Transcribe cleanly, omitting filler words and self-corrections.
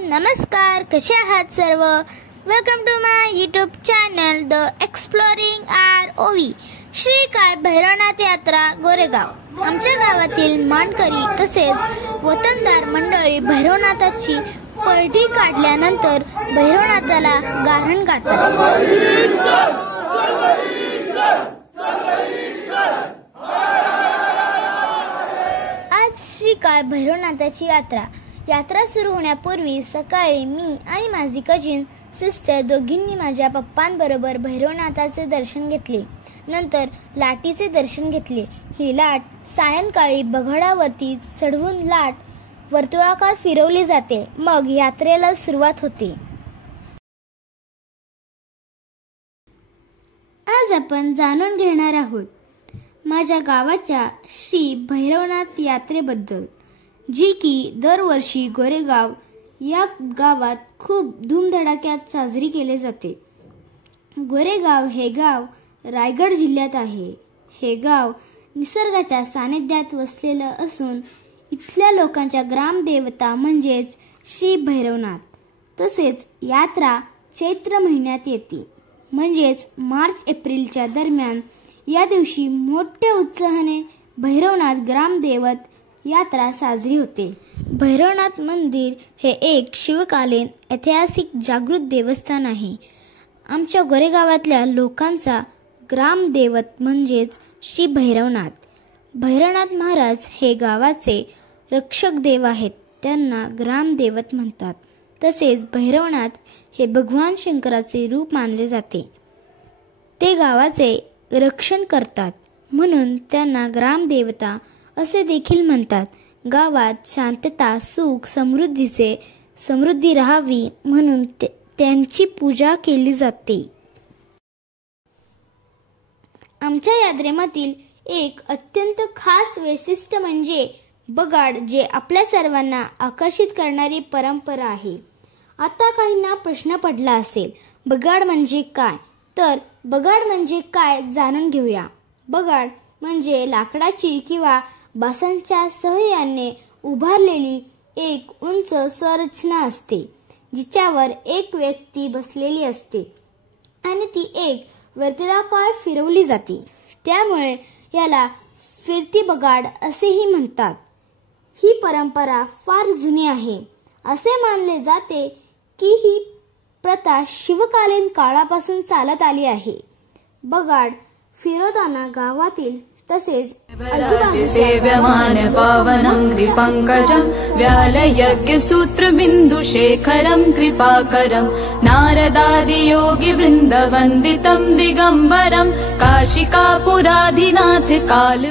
नमस्कार, कसे आहात सर्व? Welcome to my YouTube channel the exploring ROV. Shri Kal Bhairavnath यात्रा गोरेगाव. आमच्या गावातील मानकरी तसेच वतनदार मंडळी भैरवनाथाची पलटी काढल्यानंतर भैरवनाथाला गारण गातात. आज श्री काळ भैरवनाथाची यात्रा सुरू होण्यापूर्वी सकाळी मी आणि माझी कजिन सिस्टर दोघींनी माझ्या पप्पांबरोबर भैरवनाथाचे दर्शन घेतले. नंतर लाटीचे दर्शन घेतले. ही लाट सायंकाळी बगडावरती चढवून लाट वर्तुळाकार फिरवली जाते. मग यात्रेला सुरुवात होते. आज आपण जाणून घेणार आहोत माझ्या गावाच्या श्री भैरवनाथ यात्रेबद्दल, जी की दरवर्षी गोरेगाव या गावात खूप धूमधडाक्यात साजरी केली जाते. गोरेगाव हे गाव रायगड जिल्ह्यात आहे. हे गाव निसर्गाच्या सानिध्यात वसलेलं असून इथल्या लोकांच्या ग्रामदेवता म्हणजेच श्री भैरवनाथ. तसेच यात्रा चैत्र महिन्यात येते, म्हणजेच मार्च-एप्रिलच्या दरम्यान. या दिवशी मोठ्या उत्साहाने भैरवनाथ ग्रामदेवत यात्रा साजरी होते. भैरवनाथ मंदिर हे एक शिवकालीन ऐतिहासिक जागृत देवस्थान आहे. आमच्या गोरेगावातल्या लोकांचा ग्रामदेवत म्हणजेच श्री भैरवनाथ. भैरवनाथ महाराज हे गावाचे रक्षक देव आहेत. त्यांना ग्रामदेवत म्हणतात. तसेच भैरवनाथ हे भगवान शंकराचे रूप मानले जाते. ते गावाचे रक्षण करतात म्हणून त्यांना ग्रामदेवता असे देखील म्हणतात. गावात शांतता, सुख, समृद्धी राहावी म्हणून त्यांची पूजा केली जाते. आमच्या यात्रेमधील एक अत्यंत खास वैशिष्ट्य म्हणजे बगाड, जे आपल्या सर्वांना आकर्षित करणारी परंपरा आहे. आता काहींना प्रश्न पडला असेल, बगाड म्हणजे काय? तर बगाड म्हणजे काय जाणून घेऊया. बगाड म्हणजे लाकडाची किंवा बासांच्या सहाय्याने उभारलेली एक उंच संरचना असते, जिच्यावर एक व्यक्ती बसलेली असते आणि ती एक वर्तुळाकार फिरवली जाते. त्यामुळे याला फिरती बगाड असेही म्हणतात. ही परंपरा फार जुनी आहे. असे मानले जाते की ही प्रथा शिवकालीन काळापासून चालत आली आहे. बगाड फिरवताना गावातील तसेच सेव्यमान पावनं कृपंकजं व्यालयज्ञ सूत्र बिंदु शेखरं कृपाकरं नारदादि योगी वृंद वंदितं दिगंबरं काशिकापुराधिनाथ काल